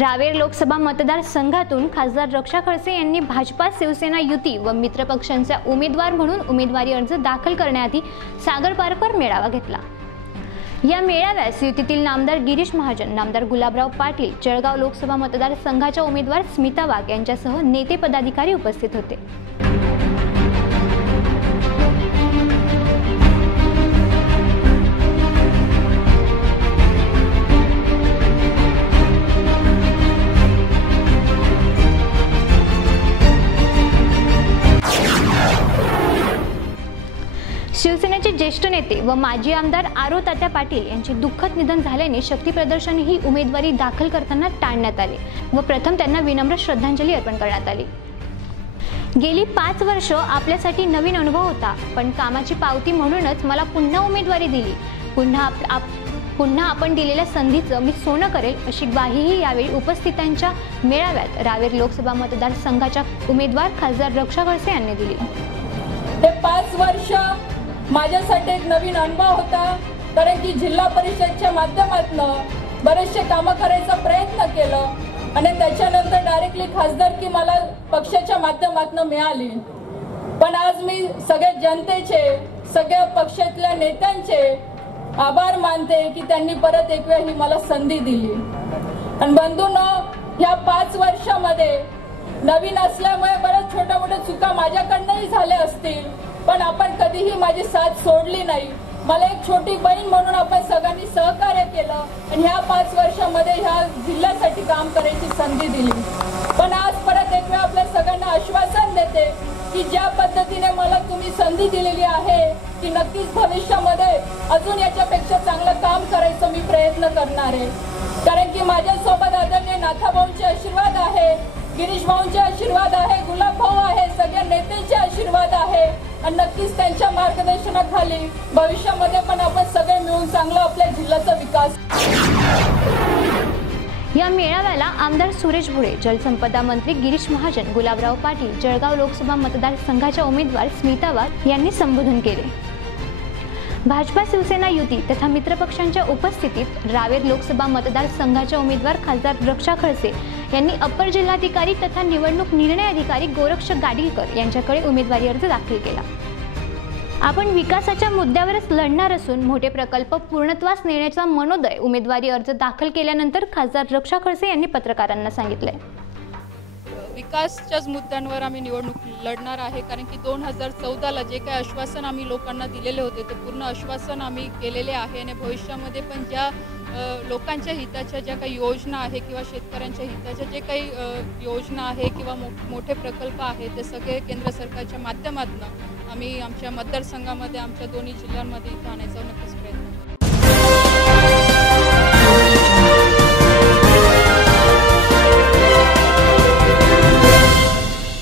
रावेर लोकसभा मतदारसंघातून खासदार रक्षा खडसे यांनी भाजपा शिवसेना युती व मित्रपक्षांचा उमेदवार म्हणून उमेदवारी अर्ज दाखल करण्याआधी सागर पार्कवर मेळावा घेतला. या मेळाव्यास युतीतील नामदार गिरीश महाजन नामदार गुलाबराव पाटील जळगाव लोकसभा मतदारसंघाच्या उमेदवार स्मिता वाघ यांच्यासह नेते पदाधिकारी उपस्थित होते. शिवसेनेचे ज्येष्ठ नेते व माजी आमदार आरो तात्या पाटील यांचे दुःखद निधन झाल्याने शक्ती प्रदर्शन ही उमेदवारी दाखल करताना टाळण्यात आले व प्रथम त्यांना विनम्र श्रद्धांजली अर्पण करण्यात आली. गेली पाच वर्ष आपल्यासाठी नवीन अनुभव होता पण कामाची पावती म्हणूनच मला पुन्हा उमेदवारी दिली. पुन्हा आप, आप पुन्हा आपण दिलेल्या संधीचं मी सोनं करेल अशी ग्वाहीही यावेळी उपस्थितांच्या मेळाव्यात रावेर लोकसभा मतदारसंघाच्या उमेदवार खासदार रक्षा खडसे यांनी दिली. हे पाच वर्ष माझ्यासाठी एक नवीन अनुभव होता. कारण की जिल्हा परिषदच्या माध्यमातून बरेचसे कामं करायचा प्रयत्न केलं. आणि त्याच्यानंतर डायरेक्टली खासदारकी मला पक्षाच्या माध्यमातून मिळाली. पण आज मी सगळ्या जनतेचे सगळ्या पक्षातल्या नेत्यांचे आभार मानते की त्यांनी परत एक वेळ ही मला संधी दिली. आणि बंधून ह्या पाच वर्षामध्ये नवीन असल्यामुळे बऱ्याच छोट्या मोठ्या चुका माझ्याकडनंही झाल्या असतील. पण आपण कधीही माझी साथ सोडली नाही. मला एक छोटी बहीण म्हणून आपण सगळ्यांनी सहकार्य केलं आणि ह्या पाच वर्षामध्ये ह्या जिल्ह्यासाठी काम करायची संधी दिली. पण आज परत एक वेळ आपल्या सगळ्यांना आश्वासन देते की ज्या पद्धतीने मला तुम्ही संधी दिलेली आहे की नक्कीच भविष्यामध्ये अजून याच्यापेक्षा चांगलं काम करायचं मी प्रयत्न करणार आहे. कारण की माझ्यासोबत आदरणीय नाथाभाऊंचे आशीर्वाद आहे गिरीश भाऊंचे आशीर्वाद आहे गुलाब भाऊ आहे खाली. भविष्यामध्ये पण आपण सगळे मिळून चांगलं आपल्या जिल्ह्याचा विकास या मेळाव्याला आमदार सुरेश भुळे जलसंपदा मंत्री गिरीश महाजन गुलाबराव पाटील जळगाव लोकसभा मतदारसंघाच्या उमेदवार स्मिता वाघ यांनी संबोधन केले. भाजपा शिवसेना युती तथा मित्रपक्षांच्या उपस्थितीत रावेर लोकसभा मतदारसंघाच्या उमेदवार खासदार रक्षा खडसे यांनी अप्पर जिल्हाधिकारी तथा निवडणूक निर्णय अधिकारी गोरक्ष गाडीलकर यांच्याकडे उमेदवारी अर्ज दाखल केला. आपण विकासाच्या मुद्द्यावरच लढणार असून मोठे प्रकल्प पूर्णत्वास नेण्याचा मनोदय उमेदवारी अर्ज दाखल केल्यानंतर खासदार रक्षा खडसे यांनी पत्रकारांना सांगितले विकासच्याच मुद्द्यांवर आम्ही निवडणूक लढणार आहे कारण की दोन हजार चौदाला जे काही आश्वासन आम्ही लोकांना दिलेले होते ते पूर्ण आश्वासन आम्ही केलेले आहे आणि भविष्यामध्ये पण ज्या लोकांच्या हिताच्या ज्या काही योजना आहे किंवा शेतकऱ्यांच्या हिताच्या जे काही योजना आहे किंवा मो मोठे प्रकल्प आहे ते सगळे केंद्र सरकारच्या माध्यमातून आम्ही आमच्या मतदारसंघामध्ये आमच्या दोन्ही जिल्ह्यांमध्ये इथं आणायचा नक्कीच प्रयत्न